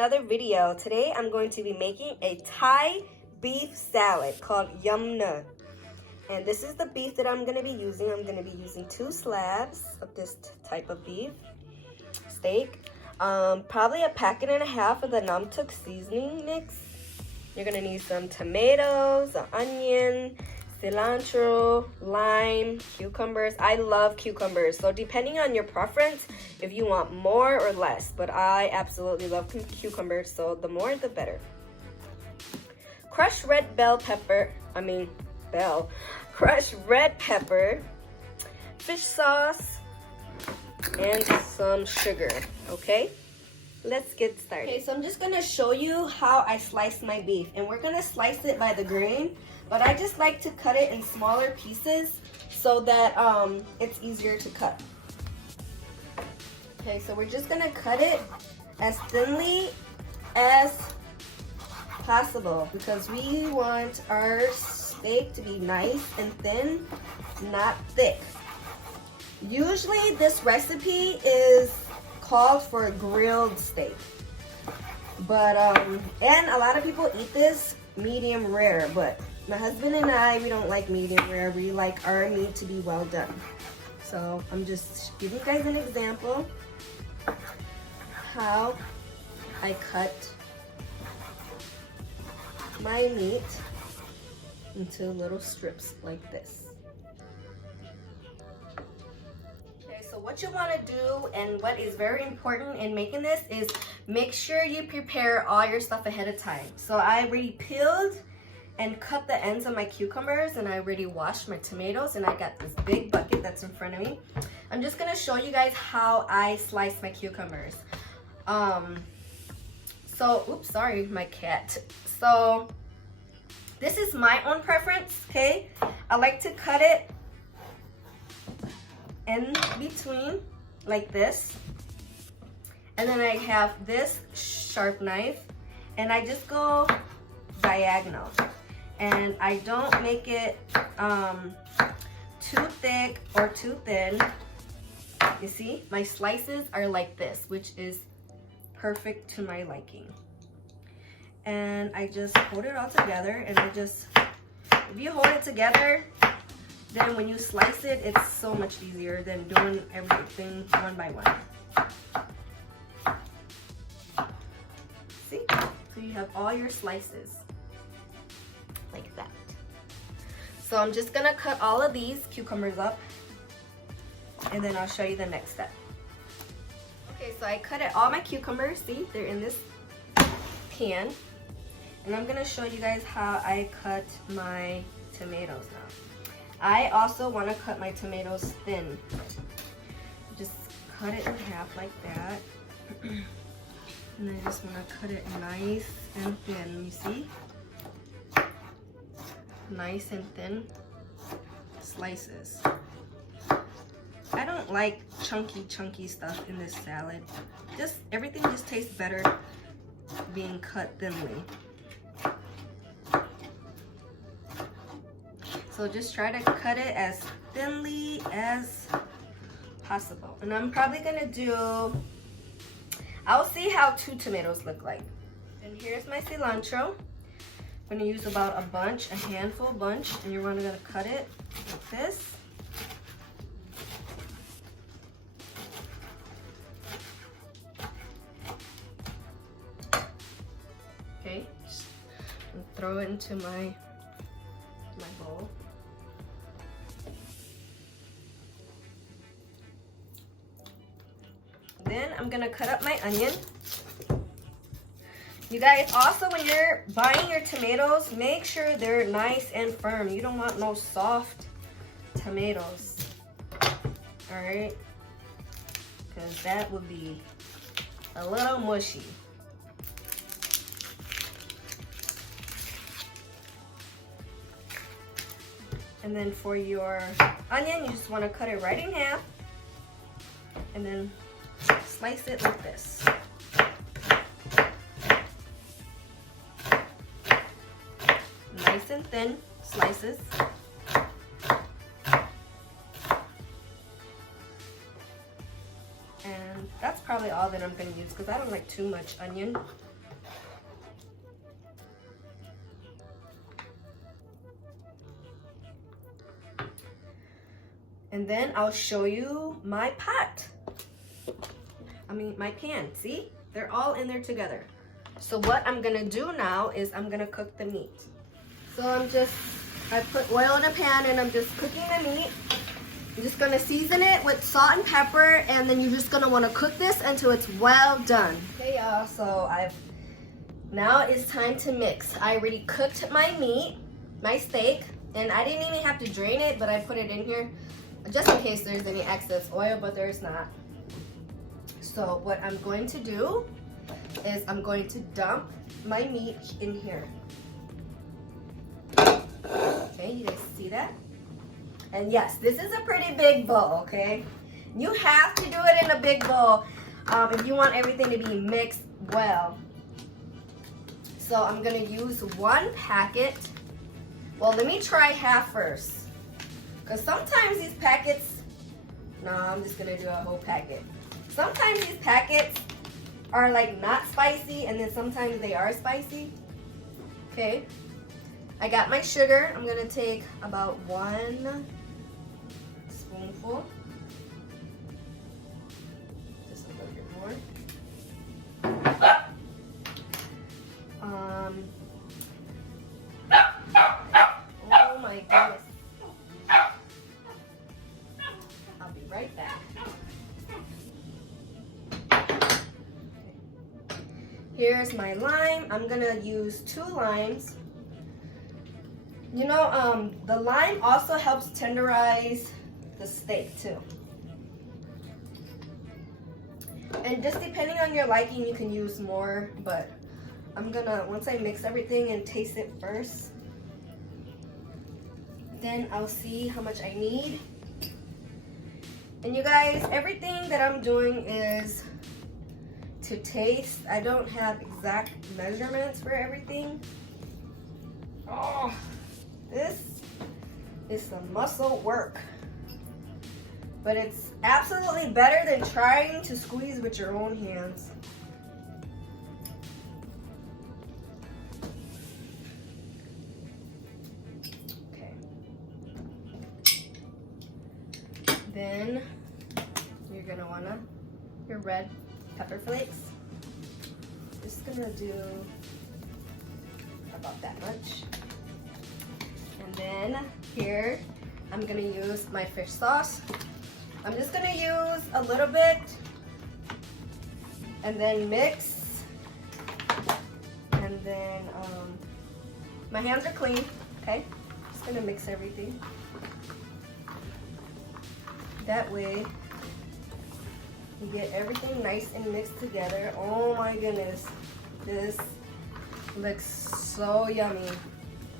another video. Today I'm going to be making a Thai beef salad called Yum Nuer. And this is the beef that I'm going to be using. I'm going to be using 2 slabs of this type of beef steak. Probably a packet and a half of the Nam Tuk seasoning mix. You're going to need some tomatoes, an onion, cilantro, lime, cucumbers. I love cucumbers, so depending on your preference, if you want more or less, but I absolutely love cucumbers, so the more the better. Crushed red crushed red pepper, fish sauce, and some sugar. Okay, let's get started. Okay, so I'm just gonna show you how I slice my beef, and we're gonna slice it by the grain, but I just like to cut it in smaller pieces so that it's easier to cut. Okay, so we're just gonna cut it as thinly as possible because we want our steak to be nice and thin, not thick. Usually this recipe is called for a grilled steak, but and a lot of people eat this medium rare, but my husband and I, we don't like medium rare. We like our meat to be well done. So I'm just giving you guys an example how I cut my meat into little strips like this. Okay, so what you want to do and what is very important in making this is make sure you prepare all your stuff ahead of time. So I already peeled and cut the ends of my cucumbers, and I already washed my tomatoes, and I got this big bucket that's in front of me. I'm just gonna show you guys how I slice my cucumbers. Oops, sorry, my cat. So this is my own preference, okay? I like to cut it in between like this, and then I have this sharp knife, and I just go diagonal. And I don't make it too thick or too thin. You see, my slices are like this, which is perfect to my liking. And I just hold it all together, and if you hold it together, then when you slice it, it's so much easier than doing everything one by one. See? So you have all your slices like that. So I'm just gonna cut all of these cucumbers up, and then I'll show you the next step. Okay, so I cut all my cucumbers. See, they're in this pan, and I'm gonna show you guys how I cut my tomatoes now. I also want to cut my tomatoes thin. Just cut it in half like that, and I just want to cut it nice and thin. You see? Nice and thin slices. I don't like chunky stuff in this salad. Everything just tastes better being cut thinly. So just try to cut it as thinly as possible. And I'm probably gonna I'll see how 2 tomatoes look like. And here's my cilantro. I'm gonna use about a handful bunch, and you're gonna cut it like this. Okay, just throw it into my bowl. Then I'm gonna cut up my onion. You guys, also when you're buying your tomatoes, make sure they're nice and firm. You don't want no soft tomatoes, all right? Because that would be a little mushy. And then for your onion, you just want to cut it right in half, and then slice it like this. Nice and thin slices. And that's probably all that I'm going to use because I don't like too much onion. And then I'll show you my pot. My pan, see? They're all in there together. So what I'm gonna do now is I'm gonna cook the meat. So I put oil in a pan and I'm just cooking the meat. I'm just gonna season it with salt and pepper, and then you're just gonna wanna cook this until it's well done. Okay, y'all, so now it's time to mix. I already cooked my meat, my steak, and I didn't even have to drain it, but I put it in here just in case there's any excess oil, but there's not. So what I'm going to do is I'm going to dump my meat in here. Okay, you guys see that? And yes, this is a pretty big bowl, okay? You have to do it in a big bowl if you want everything to be mixed well. So I'm gonna use 1 packet. Well, let me try half first. Because sometimes these packets, no, I'm just gonna do a whole packet. Sometimes these packets are like not spicy, and then sometimes they are spicy. Okay, I got my sugar. I'm gonna take about 1 spoonful. Just a little bit more. Oh my goodness. I'll be right back. Here's my lime. I'm gonna use 2 limes. You know, the lime also helps tenderize the steak too. And just depending on your liking, you can use more, but I'm gonna, once I mix everything and taste it first, then I'll see how much I need. And you guys, everything that I'm doing is to taste. I don't have exact measurements for everything. Oh, this is some muscle work. But it's absolutely better than trying to squeeze with your own hands. Okay. Then you're gonna wanna your red pepper flakes. Just gonna do about that much. And then here I'm gonna use my fish sauce. I'm just gonna use a little bit and then mix. And then my hands are clean, okay? Just gonna mix everything. That way you get everything nice and mixed together. Oh my goodness, this looks so yummy.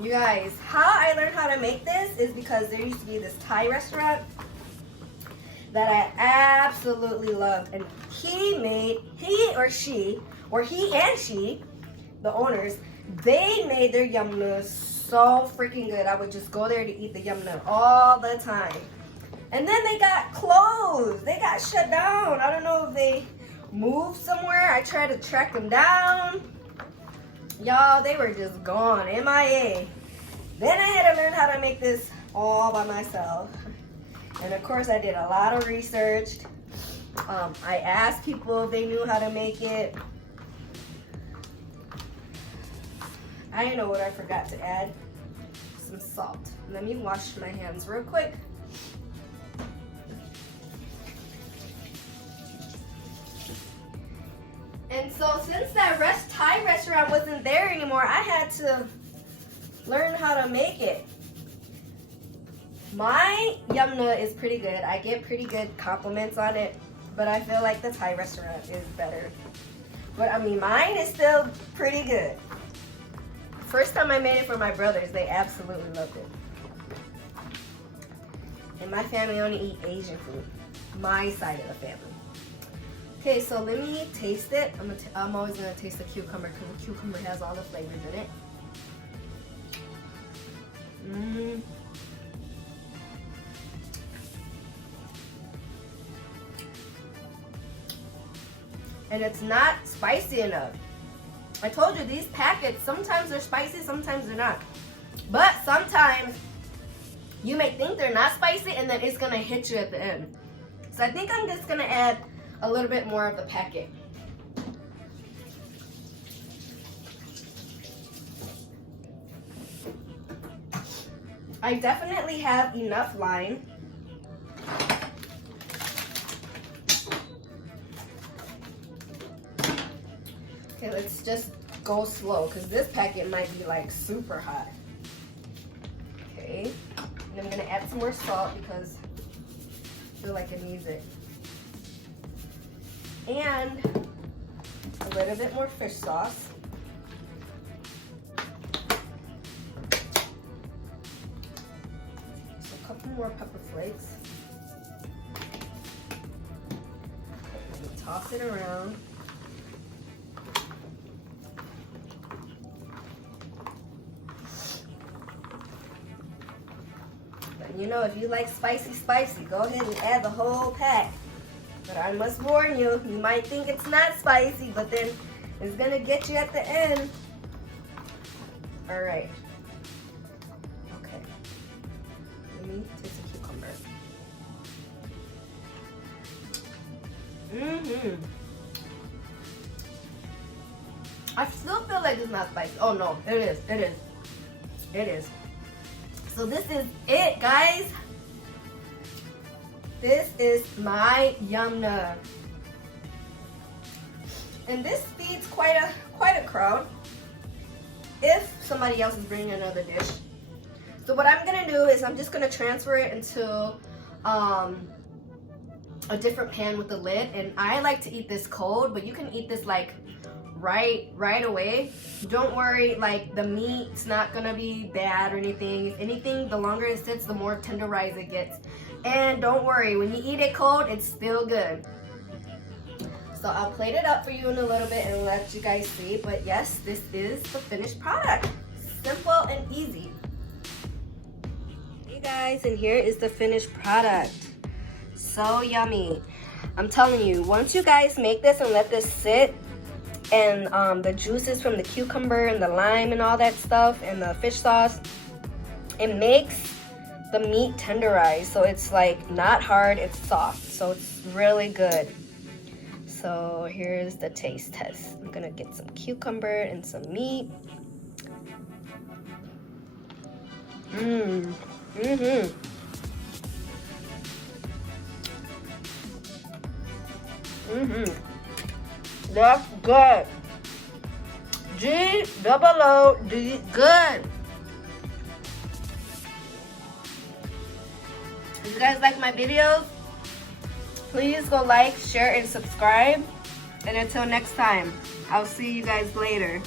You guys, how I learned how to make this is because there used to be this Thai restaurant that I absolutely loved, and he and she, the owners, they made their Yum Nuer so freaking good. I would just go there to eat the Yum Nuer all the time. And then they got closed. They got shut down. I don't know if they moved somewhere. I tried to track them down. Y'all, they were just gone, MIA. Then I had to learn how to make this all by myself. And of course, I did a lot of research. I asked people if they knew how to make it. I know what I forgot to add. Some salt. Let me wash my hands real quick. And so since that Thai restaurant wasn't there anymore, I had to learn how to make it. My Yum Nuer is pretty good. I get pretty good compliments on it, but I feel like the Thai restaurant is better. But I mean, mine is still pretty good. First time I made it for my brothers, they absolutely loved it. And my family only eat Asian food. My side of the family. Okay, so let me taste it. I'm always gonna taste the cucumber because the cucumber has all the flavors in it. And it's not spicy enough. I told you these packets, sometimes they're spicy, sometimes they're not. But sometimes you may think they're not spicy, and then it's gonna hit you at the end. So I think I'm just gonna add a little bit more of the packet. I definitely have enough lime. Okay, let's just go slow because this packet might be like super hot. Okay, and I'm gonna add some more salt because I feel like it needs it. And a little bit more fish sauce. Just a couple more pepper flakes. Let me toss it around. You know, if you like spicy, go ahead and add the whole pack. But I must warn you, you might think it's not spicy, but then it's gonna get you at the end. All right. Okay. Let me taste the cucumber. I still feel like it's not spicy. Oh no, it is. It is. It is. So this is it, guys. This is my Yum Nuer. And this feeds quite a crowd if somebody else is bringing another dish. So what I'm gonna do is I'm just gonna transfer it into a different pan with the lid. And I like to eat this cold, but you can eat this like right away. Don't worry, like the meat's not gonna be bad or anything. If anything, the longer it sits, the more tenderized it gets. And don't worry, when you eat it cold, it's still good. So I'll plate it up for you in a little bit and let you guys see. But yes, this is the finished product. Simple and easy. Hey guys, and here is the finished product. So yummy. I'm telling you, once you guys make this and let this sit, and the juices from the cucumber and the lime and all that stuff and the fish sauce, it makes the meat tenderized, so it's like not hard, it's soft, so it's really good. So here's the taste test. I'm gonna get some cucumber and some meat. That's good. G-O-O-D, good. If you guys like my videos, please go like, share, and subscribe. And until next time, I'll see you guys later.